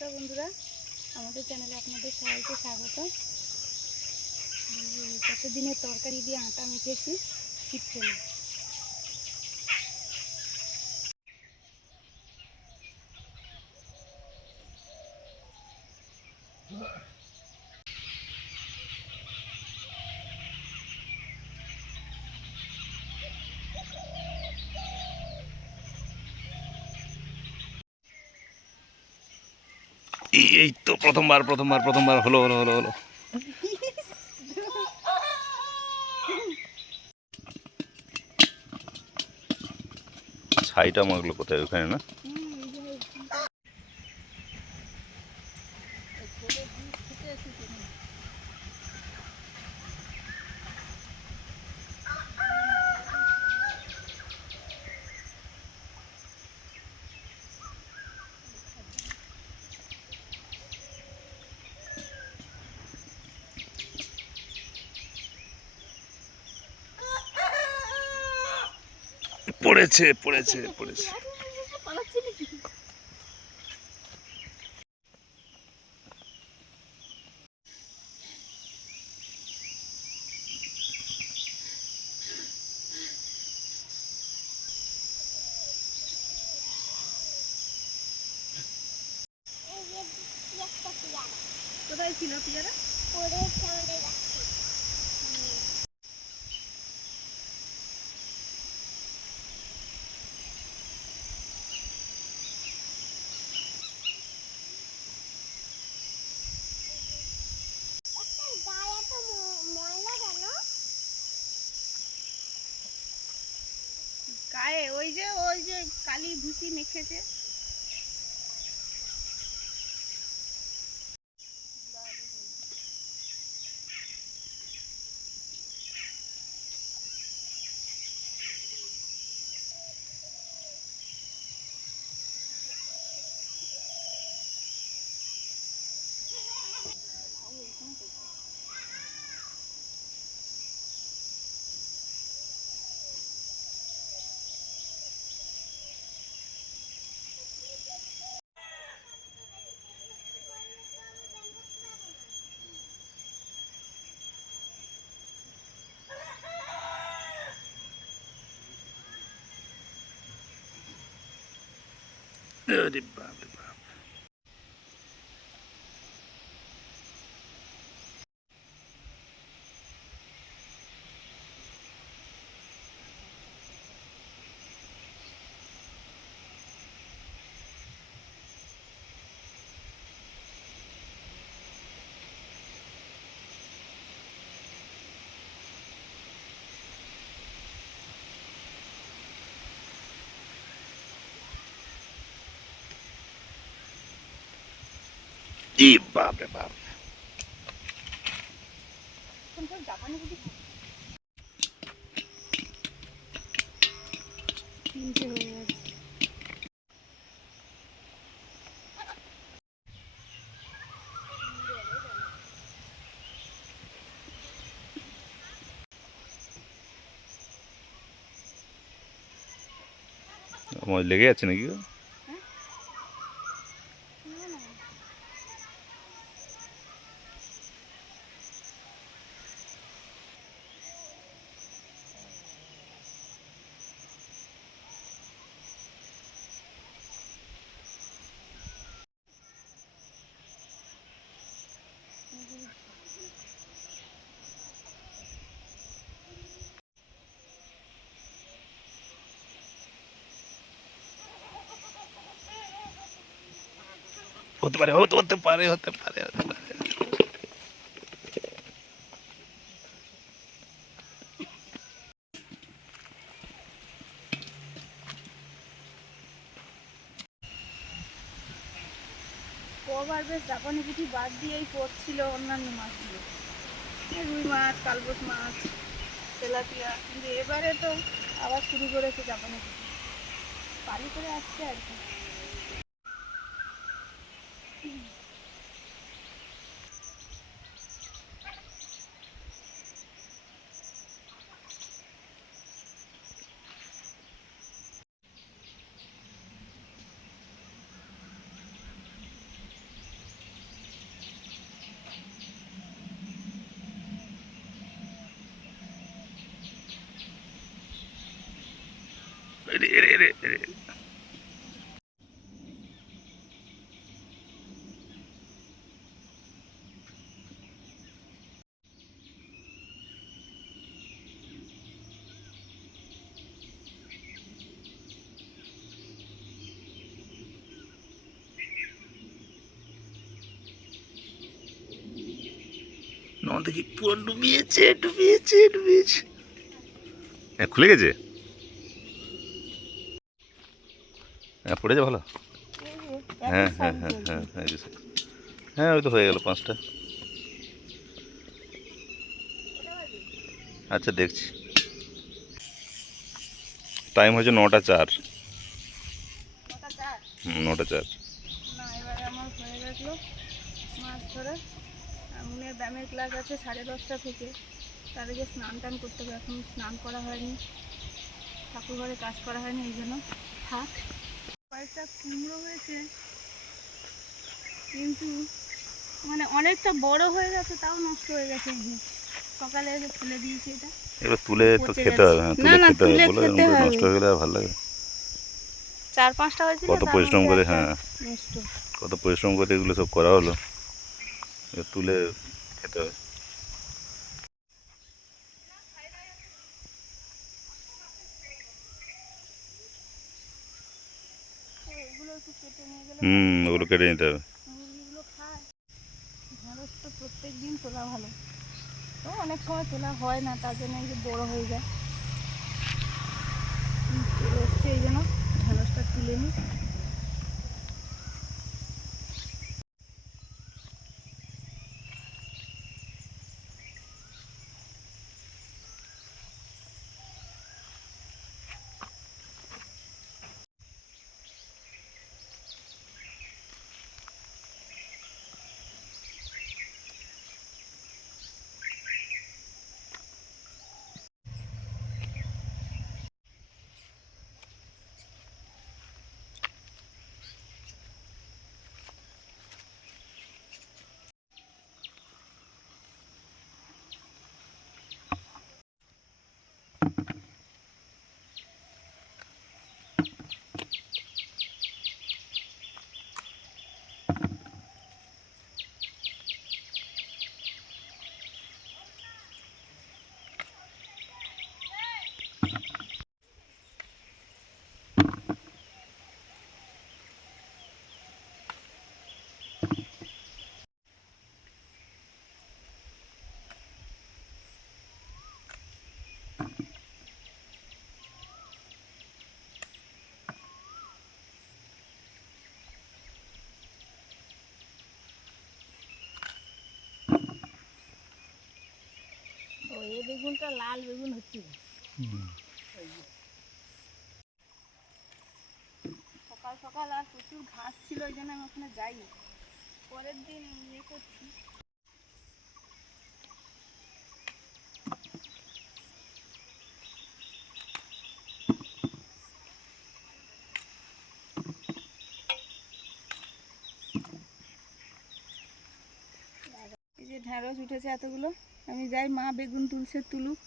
নমস্কার বন্ধুরা, আমাদের চ্যানেলে আপনাদের সবাইকে স্বাগত। কতদিনের তরকারি দিয়ে আটা মেখেছি ছিপ ফেলে। এই তো প্রথমবার হলো। ছাইটা মাগলো কোথায়? ওখানে না? পড়েছে। কোথায় ছিল পিয়ারা? গায়ে ওই যে কালি ভুসি মেখেছে। আরে বাপ রে বাপ। ই বাপ রে বাপ। তিনটে হয়ে গেছে। আমার লেগে যাচ্ছে নাকি? হতে পারে। কবার বেশ জাপানি পুঁটি বাদ দিয়েই পড়ছিল অন্যান্য মাছগুলো, রুই মাছ, কালবোট মাছ, তেলাপিয়া। কিন্তু এবারে তো আবার শুরু করেছে জাপানি পুঁটি, পালি করে আসছে আর কি। দেখি পুরো ডুবিয়েছে ডুবিয়েছে ডুবিয়েছে। হ্যাঁ খুলে গেছে, হ্যাঁ পড়ে যা ভালো। হ্যাঁ হ্যাঁ হ্যাঁ হ্যাঁ হ্যাঁ হ্যাঁ ওই তো হয়ে গেল 5টা। আচ্ছা দেখছি, টাইম হয়েছে 9টা 4। 9টা 4। না এবারে আমার হয়ে গেছিলো মাছ ধরে। আমিনের ব্যায়ামের ক্লাস আছে 10:30টা থেকে, তাদেরকে স্নান টান করতে হবে, এখন স্নান করা হয়নি, ঠাকুর ঘরে কাজ করা হয়নি, এই জন্য থাক। কয়েকটা কুমড়ো হয়েছে কিন্তু মানে অনেকটা বড় হয়ে গেছে, তাও নষ্ট হয়ে গেছে। এই যে সকালে এসে ফেলে দিয়েছি এটা, এবার তুলে তো পচে খেতে গেছে। হবে। হ্যাঁ না তুলে না খেতে হবে, তুলে বলে খেতে এরকম করে হবে, নষ্ট হয়ে গেলে আর ভালো লাগে। 4-5টা হয়েছিল, কত তার পরিশ্রম মধ্যে করে, একটা হ্যাঁ নষ্ট। কত পরিশ্রম করে এগুলো সব করা হলো, এবার তুলে খেতে হবে। এগুলো একটু কেটে নিয়ে গেলে ওগুলো কেটে নিতে হবে। মুরগিগুলো খায়। ঢেঁড়স তো প্রত্যেক দিন তোলা ভালো, তো অনেক সময় তোলা হয় না, তার জন্য এই যে বড়ো হয়ে যায়। এসছে এই জন্য ঢেঁড়সটা তুলে নিই। এই বেগুনটা লাল বেগুন হচ্ছে। সকাল সকাল আর প্রচুর ঘাস ছিল, ওই জন্য আমি ওখানে যাইনি, পরের দিন ইয়ে করছি। এই যে ঢেঁড়স উঠেছে এতগুলো, আমি যাই, মা বেগুন তুলছে, তুলুক,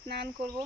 স্নান করব।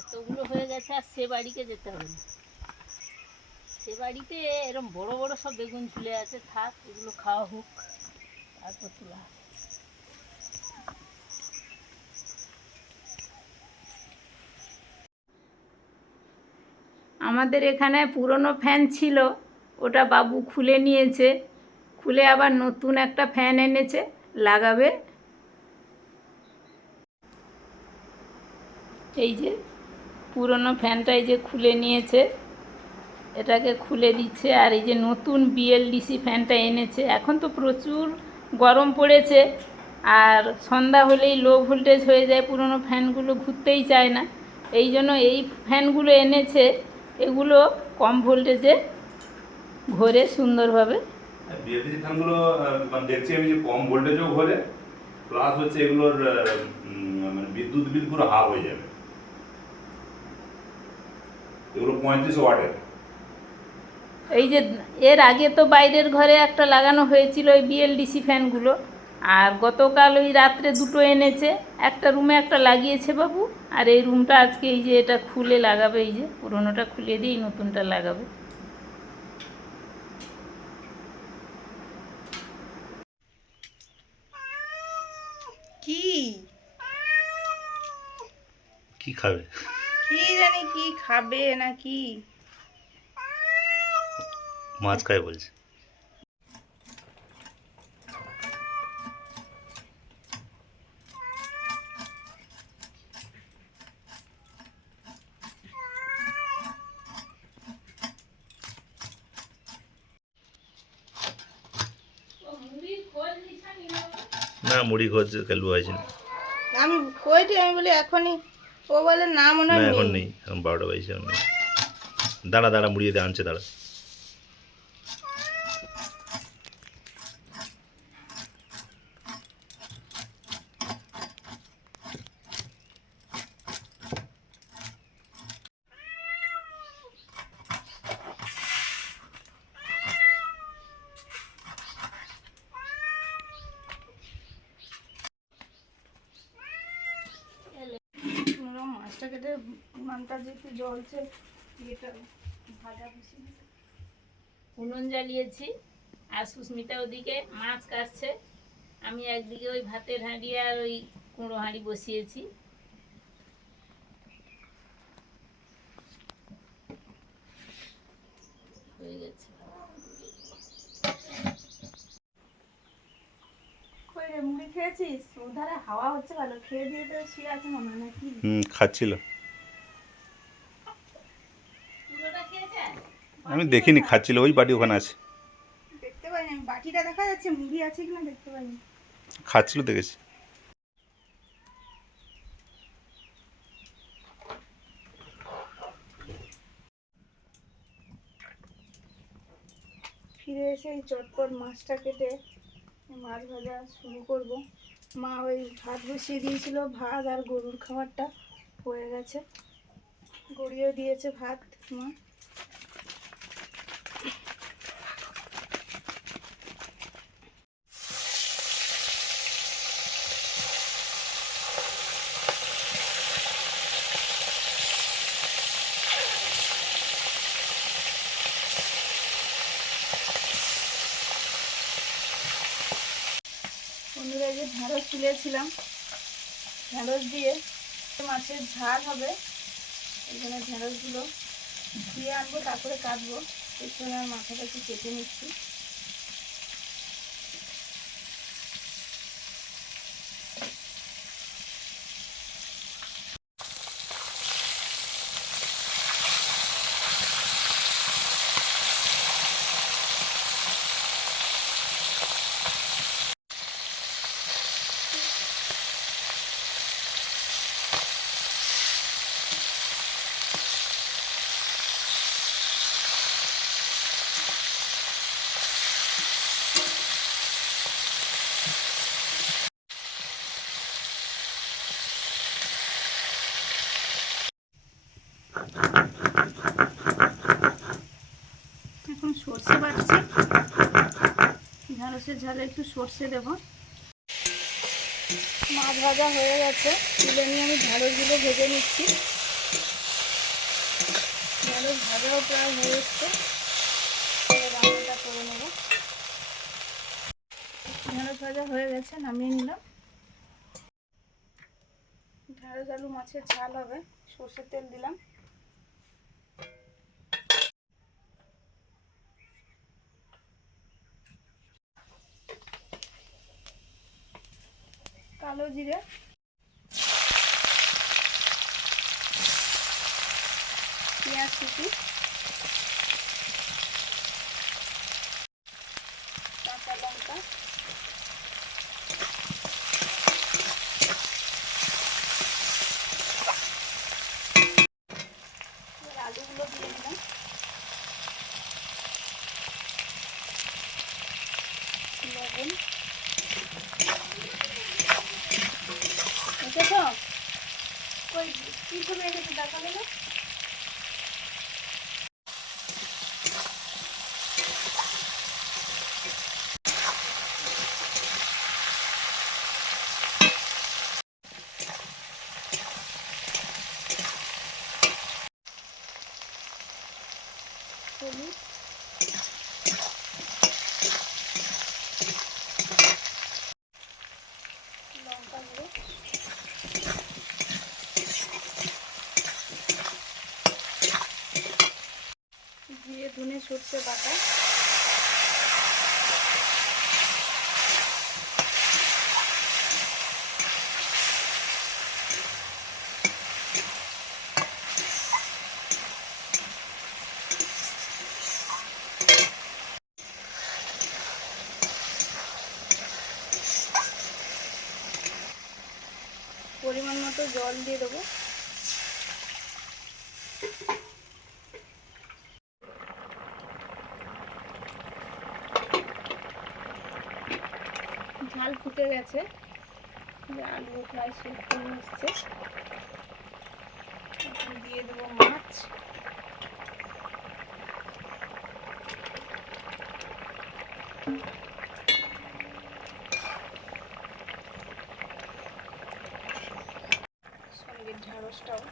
এতগুলো হয়ে গেছে, আর সে বাড়িতে যেতে হবে না। সে বাড়িতে এরকম বড় বড় সব বেগুন ঝুলে আছে, থাক এগুলো খাওয়া হোক, তারপর তোলা। আমাদের এখানে পুরনো ফ্যান ছিল, ওটা বাবু খুলে নিয়েছে, খুলে আবার নতুন একটা ফ্যান এনেছে লাগাবে। এই যে পুরনো ফ্যানটা এই যে খুলে নিয়েছে, এটাকে খুলে দিচ্ছে। আর এই যে নতুন বিএলডিসি ফ্যানটা এনেছে। এখন তো প্রচুর গরম পড়েছে, আর সন্ধ্যা হলেই লো ভোল্টেজ হয়ে যায়, পুরনো ফ্যানগুলো ঘুরতেই চায় না। এই জন্য এই ফ্যানগুলো এনেছে, এগুলো কম ভোল্টেজে ঘোরে সুন্দরভাবে। বিএলডিসি ফ্যানগুলো দেখছি আমি যে কম ভোল্টেজও ঘোরে, প্লাস হচ্ছে এগুলোর মানে বিদ্যুৎ বিল পুরো হাফ হয়ে যাবে। এগুলো 35 ওয়াটের। এই যে এর আগে তো বাইরের ঘরে একটা লাগানো হয়েছিল ওই বিএলডিসি ফ্যানগুলো, আর গতকাল ওই রাত্রে দুটো এনেছে, একটা রুমে একটা লাগিয়েছে বাবু, আর এই রুমটা আজকে এই যে এটা খুলে লাগাবে, এই যে পুরোনোটা খুলে দিয়ে নতুনটা লাগাবে। কি কি খাবে? কি জানি কি খাবে না কি। মাছ খায় বলছে। না মুড়ি খোঁজ কালু আছে না। আমি কইটি, আমি বলি এখনই, ও বলে না মনে না হয় এখন নেই। নেই, এখন 12টা বাজছে, এখন নেই। দাঁড়া দাঁড়া মুড়ি দিয়ে আনছে, দাঁড়া। মাছটা কেটে উনানটা যেহেতু জ্বলছে, এটা ভাজা বসি। উনুন জ্বালিয়েছি, আর সুস্মিতা ওদিকে মাছ কাটছে, আমি একদিকে ওই ভাতের হাঁড়ি আর ওই কুঁড়ো হাঁড়ি বসিয়েছি। হয়ে গেছে। কই রে, মুড়ি খেয়েছিস? ওধারে হাওয়া হচ্ছে ভালো, খেয়ে দিয়ে তো শুয়ে আছে মনে হয় নাকি? খাচ্ছিল। পুরোটা খেয়েছে? আমি দেখিনি, খাচ্ছিল, ওই বাড়ি ওখানে আছে। দেখতে পাইনি আমি, বাটিটা দেখা যাচ্ছে, মুড়ি আছে কিনা দেখতে পাইনি। খাচ্ছিল দেখেছি। ফিরে এসে এই চটপট মাছটা কেটে মাছ ভাজা শুরু করব। মা ওই ভাত বসিয়ে দিয়েছিল, ভাত আর গরুর খাবারটা হয়ে গেছে, গড়িয়ে দিয়েছে ভাত মা। বন্ধুরা, যে ঢেঁড়স তুলেছিলাম, ঢেঁড়স দিয়ে মাছের ঝাল হবে। এখানে ঢেঁড়সগুলো দিয়ে আনবো, তারপরে কাটবো। পেছনে আর মাথাটা একটু কেটে নিচ্ছি। এখন সর্ষে বাটছি, ঢেঁড়সের ঝালে একটু সর্ষে দেবো। মাছ ভাজা হয়ে গেছে, তুলে নিয়ে আমি ঢেঁড়সগুলো ভেজে নিচ্ছি। ঢেঁড়স ভাজাও প্রায় হয়ে এসছে, রান্নাটা করে নেব। ঢেঁড়স ভাজা হয়ে গেছে, নামিয়ে নিলাম। ঢেঁড়স আলু মাছের ঝাল হবে, সর্ষের তেল দিলাম। কালো জিরে, পেঁয়াজ কুচি, কাঁচা লঙ্কা, আলুগুলো দিয়ে দিলাম, লবণ। এসেছ? কই কি ছবি এসেছে দেখালে না? বাটা হবে, জিরে ধনে সর্ষে বাটা, পরিমাণ মতো জল দিয়ে দেবো। ঝাল ফুটে গেছে, আলু প্রায় সেদ্ধ হয়ে এসছে, এখন দিয়ে দেবো মাছ। সঙ্গে ঢ্যাঁড়সটাও।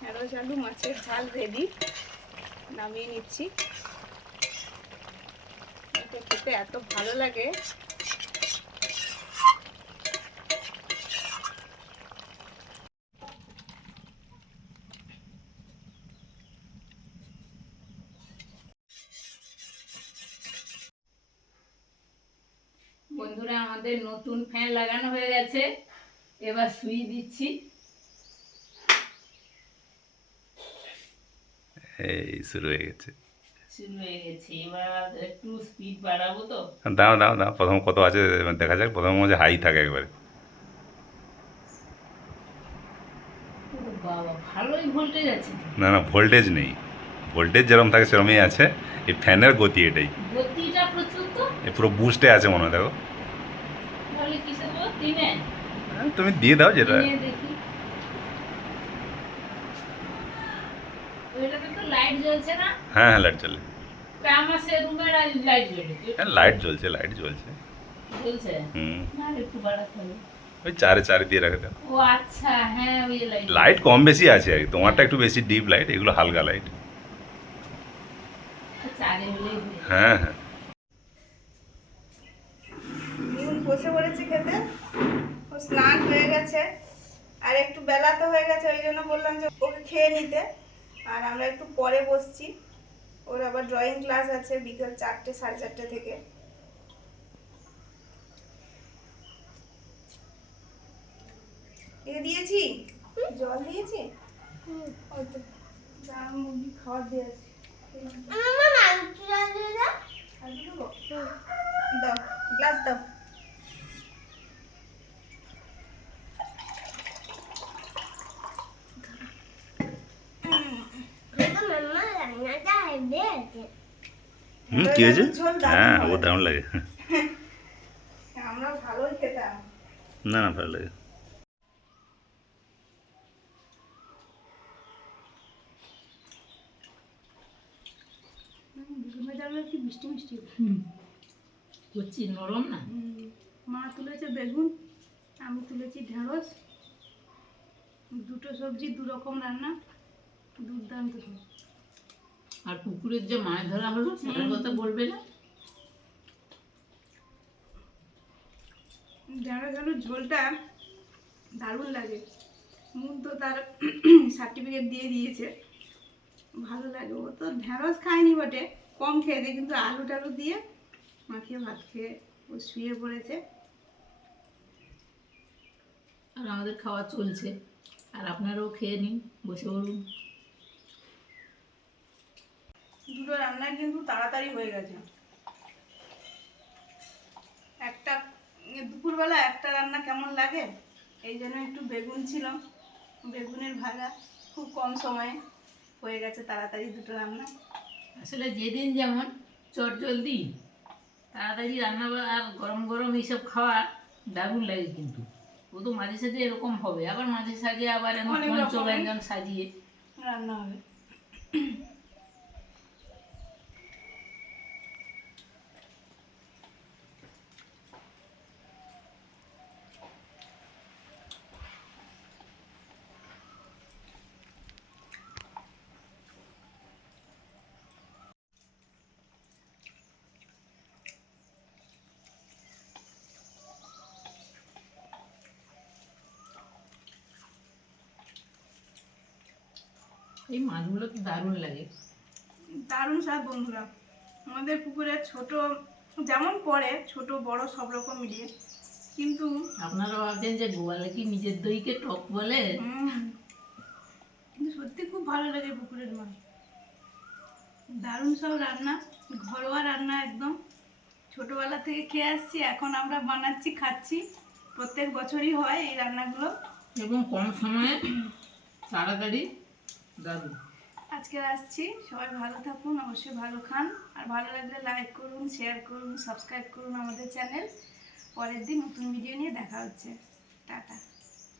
ঢ্যাঁড়স আলু মাছের ঝাল রেডি, নামিয়ে নিচ্ছি। এটা খেতে এত ভালো লাগে। বন্ধুরা, আমাদের নতুন ফ্যান লাগানো হয়ে গেছে, এবার সুই দিচ্ছি। এই শুরু হয়ে গেছে। শুরু হয়ে গেছে, এবার একটু স্পিড বাড়াবো তো। দাও দাও দাও, প্রথম কত আছে দেখা যাক। প্রথম হচ্ছে হাই থাকে একবারে। ও বাবা, ভালোই ভোল্টেজ আছে তো। না না, ভোল্টেজ নেই, ভোল্টেজ যেরকম থাকে সেরকমই আছে। এই ফ্যানের গতি এটাই, গতিটা প্রচুর তো। এই পুরো বুস্টে আছে মনে হয়, দেখো। তাহলে কিসে দেবো? তিনে? হ্যাঁ, তুমি দিয়ে দাও যেটা। তিনে দেখি। ওইটাতে তো লাইট জ্বলছে না। হ্যাঁ হ্যাঁ, লাইট চলে। তা আমার সে রুমের আর লাইট জ্বলছে। হ্যাঁ, লাইট জ্বলছে, লাইট জ্বলছে। জ্বলছে? হুম, না, আর একটু বাড়াতে হবে। ওই চারে চারে দিয়ে রাখে দাও। ও আচ্ছা, হ্যাঁ ওই লাইট। লাইট কম বেশি আছে আর কি, তোমারটা একটু বেশি ডিপ লাইট, এগুলো হালকা লাইট। চারে হলেই হয়ে। হ্যাঁ হ্যাঁ। নিউন বসে পড়েছি খেতে, ও স্নান হয়ে গেছে, আর একটু বেলা তো হয়ে গেছে, ওই জন্য বললাম যে ওকে খেয়ে নিতে। আর আমরা একটু পরে বসছি, ওর আবার ড্রয়িং ক্লাস আছে বিকেল 4টে 4:30 থেকে। এ দিয়েছি, জল দিয়েছি, ওই তো যা মুরগি খাবার দিয়ে আসি। আর দেবো? দাও, গ্লাস দাও। কি হয়েছে? ঝোল দারুণ হ্যাঁ, ও হবে। দারুণ লাগে। আমরা ভালোই খেতাম। না না, ভালো লাগে। কি মিষ্টি মিষ্টি করছি নরম না। মা তুলেছে বেগুন, আমি তুলেছি ঢেঁড়স, দুটো সবজি দু রকম রান্না, দুর্দান্ত। আর পুকুরের যে মাছ ধরা হলো সেটার কথা বলবে না? ঢেঁড়স আলুর ঝোলটা দারুণ লাগে। মুন তো তার সার্টিফিকেট দিয়ে দিয়েছে, ভালো লাগে। ও তো ঢেঁড়স খায়নি বটে, কম খেয়েছে, কিন্তু আলু টালু দিয়ে মাখিয়ে ভাত খেয়ে ও শুয়ে পড়েছে। আর আমাদের খাওয়া চলছে, আর আপনারাও খেয়ে নিন, বসে পড়ুন। দুটো রান্নাই কিন্তু তাড়াতাড়ি হয়ে গেছে। একটা দুপুরবেলা একটা রান্না কেমন লাগে, এই জন্য একটু বেগুন ছিল, বেগুনের ভাজা, খুব কম সময়ে হয়ে গেছে তাড়াতাড়ি দুটো রান্না। আসলে যেদিন যেমন চটজলদি তাড়াতাড়ি রান্না আর গরম গরম এইসব খাওয়া দারুণ লাগে। কিন্তু ও তো মাঝে সাঝে এরকম হবে, আবার মাঝে সাঝে আবার অনেক মঞ্চ রকমের ব্যঞ্জন সাজিয়ে রান্না হবে। এই মাছগুলো তো দারুণ লাগে। দারুণ স্বাদ বন্ধুরা। আমাদের পুকুরে ছোট যেমন পড়ে, ছোট বড় সব রকম মিলিয়ে, কিন্তু আপনারা ভাবছেন যে গোয়ালে কি নিজের দইকে টক বলে? কিন্তু সত্যি খুব ভালো লাগে পুকুরের মাছ। দারুণ সব রান্না, ঘরোয়া রান্না একদম। ছোটবেলা থেকে খেয়ে আসছি, এখন আমরা বানাচ্ছি, খাচ্ছি। প্রত্যেক বছরই হয় এই রান্নাগুলো। এবং কম সময়ে তাড়াতাড়ি দারুণ। আজকে আসছি, সবাই ভালো থাকুন, অবশ্যই ভালো খান। আর ভালো লাগলে লাইক করুন, শেয়ার করুন, সাবস্ক্রাইব করুন আমাদের চ্যানেল। পরের দিন নতুন ভিডিও নিয়ে দেখা হচ্ছে। টাটা।